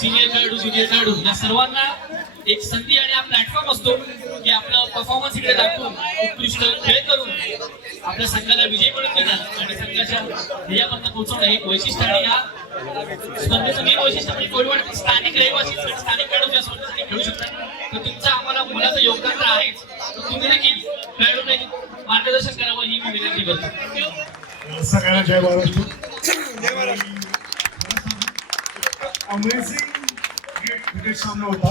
Senior खेळाडू junior खेळाडू या सर्वांना एक संधी आणि हा प्लॅटफॉर्म असतो की आपलं परफॉर्मन्स इकडे दाखवून उत्कृष्ट खेळ करून आपल्या संघाला विजय मिळवून देणं आणि संघाच्या ध्येयापर्यंत पोहोचवणं हे वैशिष्ट्य. आणि या स्पर्धेचं मेन वैशिष्ट्य म्हणजे कोळीवाड्यातील स्थानिक रहिवासी स्थानिक खेळाडू या स्पर्धेसाठी खेळू शकतात. तर तुमचं आम्हाला मुलाचं योगदान तर आहेच, तर तुम्ही देखील खेळाडूंना मार्गदर्शन करावं ही मी विनंती करतो. सगळ्यांना जय महाराष्ट्र. अमेझिंग क्रिकेट सामना होता.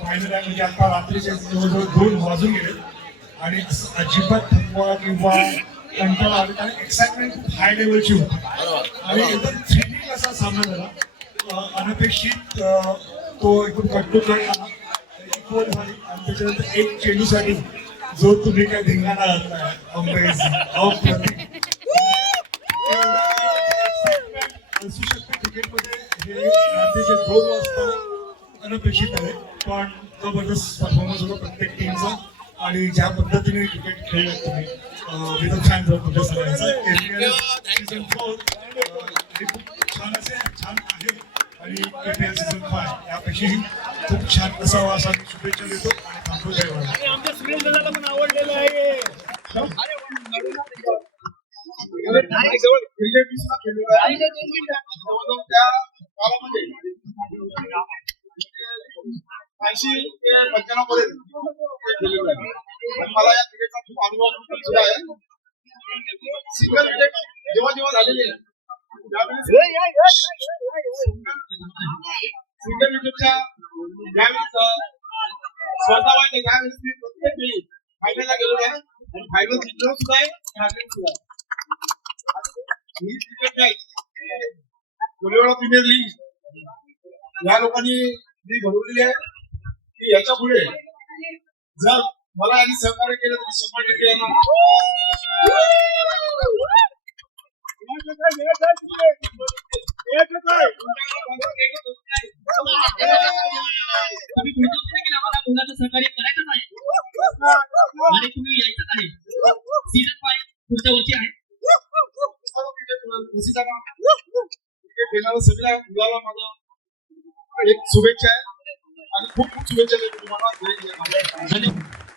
फायनल आहे म्हणजे आता रात्रीचे जवळजवळ 2 वाजून गेले आणि अजिबात थकवा किंवा कंटाळा आला कारण एक्साइटमेंट खूप हाय लेवलची होती आणि एकदम थ्रिलिंग असा सामना झाला. अनपेक्षित तो एकदम कट्टुकट इक्वल झाली आणि त्याच्यानंतर एक चेंडूसाठी जो तुम्ही काय धिंगाणा घातलाय अमेझिंग अप्रतिम असू शकते क्रिकेटमध्ये. हे रात्रीचे 2 वाजता अनपेक्षित आहे पण जबरदस्त परफॉर्मन्स होता प्रत्येक टीमचा आणि ज्या पद्धतीने क्रिकेट खेळले तुम्ही विथ फॅन्स तुमच्या सगळ्यांचा. सीझन 4 हे खूप छान आहे आणि KPL सीझन 5 यापेक्षाही खूप छान असावा असा शुभेच्छा देतो आणि थांबतो. जय महाराज. आमच्या सुनील दादाला पण आवडलेलं आहे. ऐंशी ते 95 पर्यंत केलेलं आहे आणि मला या क्रिकेटचा खूप अनुभव सुद्धा आहे. सिंगल विकेट जेव्हा जेव्हा झालेली आहे सिंगल विकेटच्या ज्यावेळेस स्पर्धा व्हायची त्यावेळेस मी प्रत्येक वेळी फायनलला गेलेलो आहे आणि फायनल जिंकलो सुद्धा आहे सुद्धा ही cricket match Koliwada premier league या लोकांनी जी घडवलेली आहे की याच्या पुढे जर मला यांनी सहकार्य केलं तर 100% येणार. मुलाचं सहकार्य करायचंच आहे आणि तुम्ही यायचंच आहे. सीझन 5 पुढच्या वर्षी आहे. खेळणाऱ्या सगळ्या मुलाला माझा एक शुभेच्छा आहे आणि खूप खूप शुभेच्छा देतो तुम्हाला. धन्यवाद.